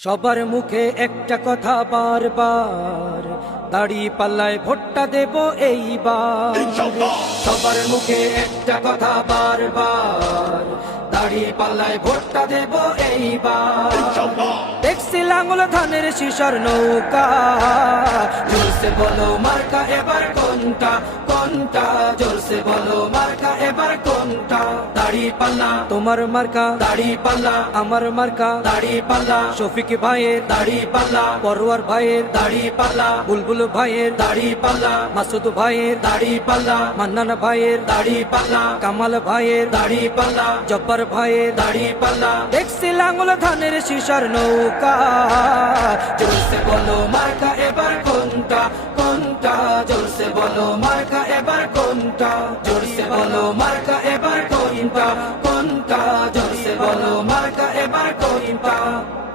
সবার মুখে একটা কথা বারবার, দাড়ি পাল্লায় ভোটটা দেব এইবার। সবার মুখে একটা কথা বারবার, দাড়ি পাল্লায় ভোটটা দেব এইবার। দেখছি লাঙ্গল ধানের শিশর নৌকা, জোরসে বলো মার্কা এবার কোনটা কোনটা, জোরসে বলো মার্কা এবার কোনটা। দাড়ি পাল্লা তোমার মার্কা, দাড়ি পাল্লা আমার মার্কা, দাড়ি পাল্লা শফিক ভাইয়ের দাড়ি পাল্লা, পরোয়ার ভাইয়ের দাড়ি পাল্লা, বুলবুল ভাইয়ের দাড়ি পাল্লা, মাসুদ ভাইয়ের দাড়ি পাল্লা, মান্নান ভাইয়ের দাড়ি পাল্লা, কামাল ভাইয়ের দাড়ি পাল্লা, জব্বার ভাইয়ের দাড়ি পাল্লা। দেখছি লাঙ্গল ধানের শিশর নৌকা, জোরসে বলো মার্কা এবার কোনটা কোনটা, জোরসে বলো মার্কা এবার কোনটা, জোরসে বলো মার্কা এবার কোনটা কোনটা, জোরসে বলো মার্কা এবার কোনটা।